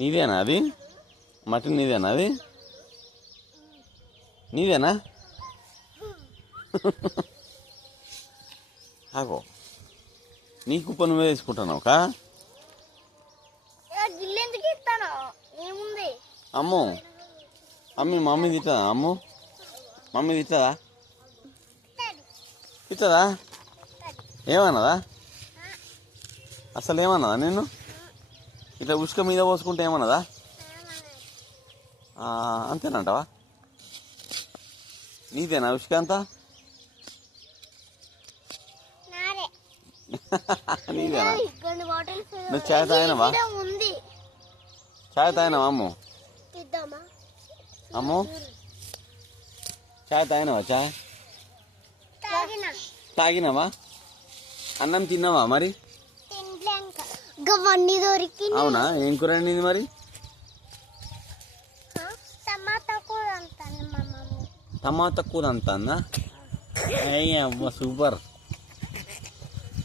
నీదేనా అది మటన్? నీదేనా అది? నీదేనా? ఆగో నీ కుప్ప నువ్వే తీసుకుంటున్నావు కా? అమ్మో అమ్మి మమ్మీ తిట్టదా? అమ్ము మమ్మీ తిట్టదా? తిట్టదా? ఏమన్నదా? అసలు ఏమన్నదా నిన్ను? ఇట్లా ఉసుక మీద పోసుకుంటే ఏమన్నదా? అంతేనంటావా? నీదేనా ఉసుక అంతా? నీదేనా? నువ్వు చాయ్ తాగినవా? చాయ్ తాగినవా అమ్ము? అమ్ము చాయ్ తాగినవా? చాయ్ తాగినవా? అన్నం తిన్నావా మరి? అవునా? ఏం కూర అండి మరి? టమాటా కూర అంత అన్నా? అయ్యా సూపర్.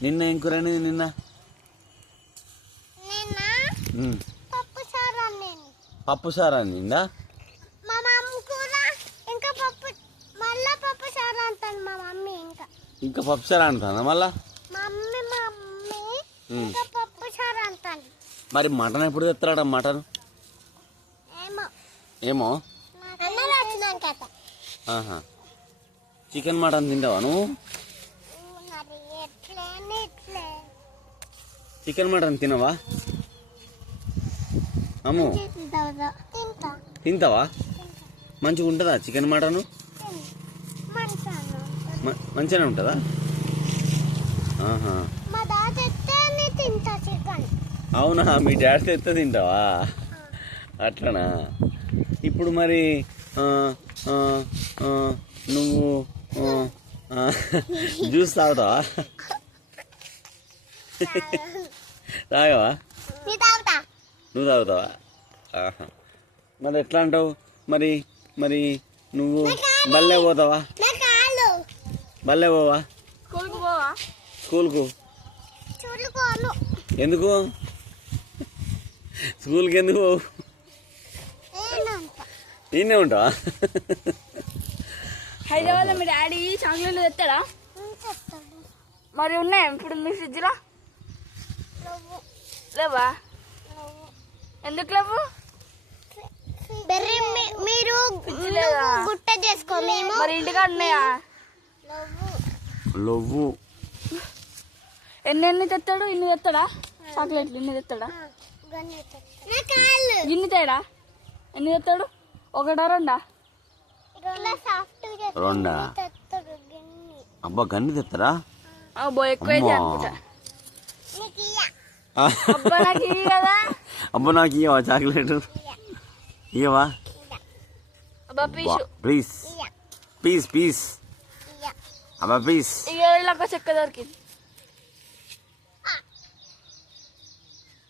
నిన్న ఏం కూర అండి? నిన్న పప్పు సార్ అనిందా? ఇంకా పప్పు సార్ అంటానా మళ్ళా? మరి మటన్ ఎప్పుడు తెస్తాడా? మటన్ ఏమో. చికెన్ మటన్ తింటావా నువ్వు? చికెన్ మటన్ తినవా అమ్ము? తింటావా? మంచిగా ఉంటుందా చికెన్ మటన్? మంచిగానే ఉంటుందా? అవునా? మీ డాడీ తెస్తే తింటావా? అట్లనా? ఇప్పుడు మరి నువ్వు జ్యూస్ తాగుతావా? తాగవా? నువ్వు తాగుతావా? మరి ఎట్లా అంటావు? మరి మరి నువ్వు బల్లే పోతావా? బల్లే పోవా? స్కూల్కు ఎందుకు? స్కూల్కి ఎందుకు పోవు? నేనే ఉంటావా? హైదరాబాద్లో మీ డాడీ చాక్లెట్లు తెస్తాడా? మరి ఉన్నాయా ఇప్పుడు మీ ఫ్రిడ్జ్లో? లేవా? ఎందుకు లేవు? మీరు గుట్ట చేసుకో. మరి ఇంటికాడ ఉన్నాయా? లవ్వు. ఎన్ని తెస్తాడు? ఇన్ని తెస్తాడా? చాక్లెట్లు ఇన్ని తెస్తాడా? ఇన్ని తేడా? ఎన్ని తెస్తాడు? ఒకటా రెండా? రెండా? అబ్బా గన్ని తెస్తారా? అబ్బో ఎక్కువైతే అనుకుంటా. అబ్బా నాకు ఇవి కదా. అబ్బా నాకు ఇవ్వవా చాక్లెట్? ఇవ్వవా? అబ్బా పీసు ప్లీజ్ ప్లీజ్ ప్లీజ్ అబ్బా ప్లీజ్. ఇక చెక్క దొరికింది.